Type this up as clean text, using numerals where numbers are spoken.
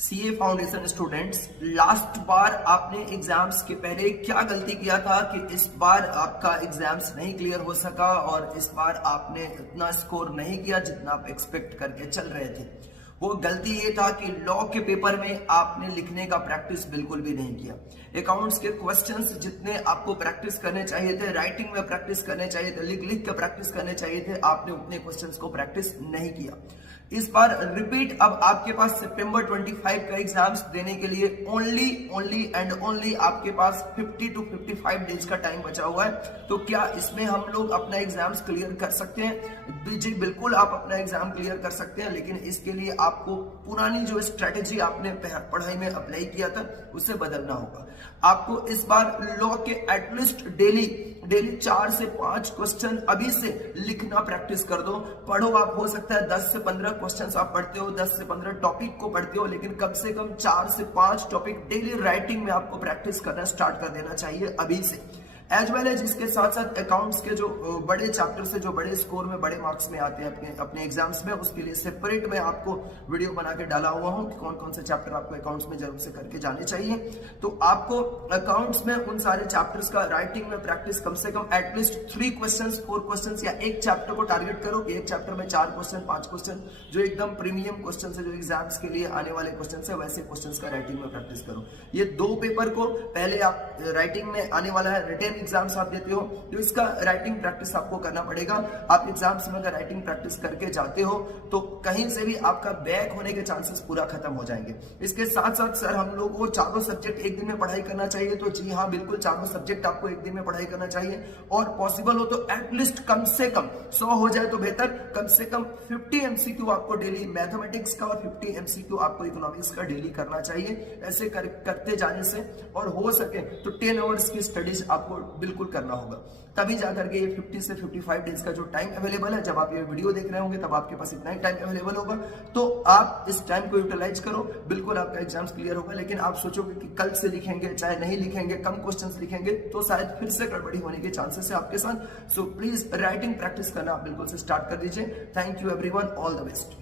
CA foundation students, last बार आपने exams के पहले क्या गलती किया था कि इस बार आपका एग्जाम्स नहीं क्लियर हो सका और इस बार आपने इतना स्कोर नहीं किया जितना आप एक्सपेक्ट करके चल रहे थे। वो गलती ये था कि लॉ के पेपर में आपने लिखने का प्रैक्टिस बिल्कुल भी नहीं किया। अकाउंट्स के क्वेश्चंस जितने आपको प्रैक्टिस करने चाहिए थे, राइटिंग में प्रैक्टिस करने चाहिए थे, लिख लिख के प्रैक्टिस करने चाहिए थे, आपने उतने क्वेश्चंस को प्रैक्टिस नहीं किया। इस बार रिपीट, अब आपके पास सितंबर 25 का एग्जाम्स देने के लिए ओनली एंड ओनली आपके पास 50 to 55 डेज का टाइम बचा हुआ है। तो क्या इसमें हम लोग अपना एग्जाम्स क्लियर कर सकते हैं? जी बिल्कुल, आप अपना एग्जाम क्लियर कर सकते हैं, लेकिन इसके लिए आपको पुरानी जो स्ट्रेटेजी आपने पढ़ाई में अप्लाई किया था उससे बदलना होगा। आपको इस बार लॉ के एटलीस्ट डेली 4 से 5 क्वेश्चन अभी से लिखना प्रैक्टिस कर दो। पढ़ो, आप हो सकता है 10 से 15 क्वेश्चंस आप पढ़ते हो, 10 से 15 टॉपिक को पढ़ते हो, लेकिन कम से कम 4 से 5 टॉपिक डेली राइटिंग में आपको प्रैक्टिस करना स्टार्ट कर देना चाहिए अभी से। एज वेल एज इसके साथ साथ अकाउंट्स के जो बड़े चैप्टर से जो बड़े स्कोर में बड़े मार्क्स में आते हैं अपने एग्जाम्स में, उसके लिए सेपरेट मैं आपको वीडियो बना के डाला हुआ हूं कि कौन कौन से चैप्टर आपको अकाउंट्स में जरूर से करके जाने चाहिए। तो आपको अकाउंट्स में उन सारे चैप्टर्स का राइटिंग में प्रैक्टिस कम से कम एटलीस्ट 3 क्वेश्चन 4 क्वेश्चन या एक चैप्टर को टारगेट करो कि एक चैप्टर में 4 क्वेश्चन 5 क्वेश्चन जो एकदम प्रीमियम क्वेश्चन है, जो एग्जाम्स के लिए आने वाले क्वेश्चन है, वैसे क्वेश्चन का राइटिंग में प्रैक्टिस करो। ये 2 पेपर को पहले आप राइटिंग में आने वाला है, रिटन एग्जाम्स आप देते हो तो इसका राइटिंग प्रैक्टिस आपको करना पड़ेगा। आप एग्जाम्स में अगर राइटिंग प्रैक्टिस करके जाते हो तो कहीं से भी आपका बैक होने के चांसेस पूरा खत्म हो जाएंगे। इसके साथ साथ सर हम लोग को चारों सब्जेक्ट एक दिन में पढ़ाई करना चाहिए, तो जी हाँ बिल्कुल, चारों सब्जेक्ट आपको एक दिन में पढ़ाई करना चाहिए और पॉसिबल हो तो एटलीस्ट कम से कम 100 हो जाए तो बेहतर, कम से कम 50 एमसीक्यू आपको डेली मैथमेटिक्स का और 50 एमसीक्यू आपको इकोनॉमिक्स का डेली करना चाहिए। ऐसे करते जाने से और हो सके तो 10 आवर्स की स्टडीज आपको बिल्कुल करना होगा, तभी जाकर के ये 50 से 55 डेज का जो टाइम अवेलेबल है, जब आप ये वीडियो देख रहे होंगे तब आपके पास इतना ही टाइम अवेलेबल होगा। तो आप इस टाइम को यूटिलाइज करो, बिल्कुल आपका एग्जाम्स क्लियर होगा। लेकिन आप सोचोगे कि कल से लिखेंगे, चाहे नहीं लिखेंगे, कम क्वेश्चंस लिखेंगे, तो शायद फिर से गड़बड़ी होने के चांसेस है आपके साथ। सो प्लीज राइटिंग प्रैक्टिस करना आप बिल्कुल से स्टार्ट कर दीजिए। Thank you everyone, all the best.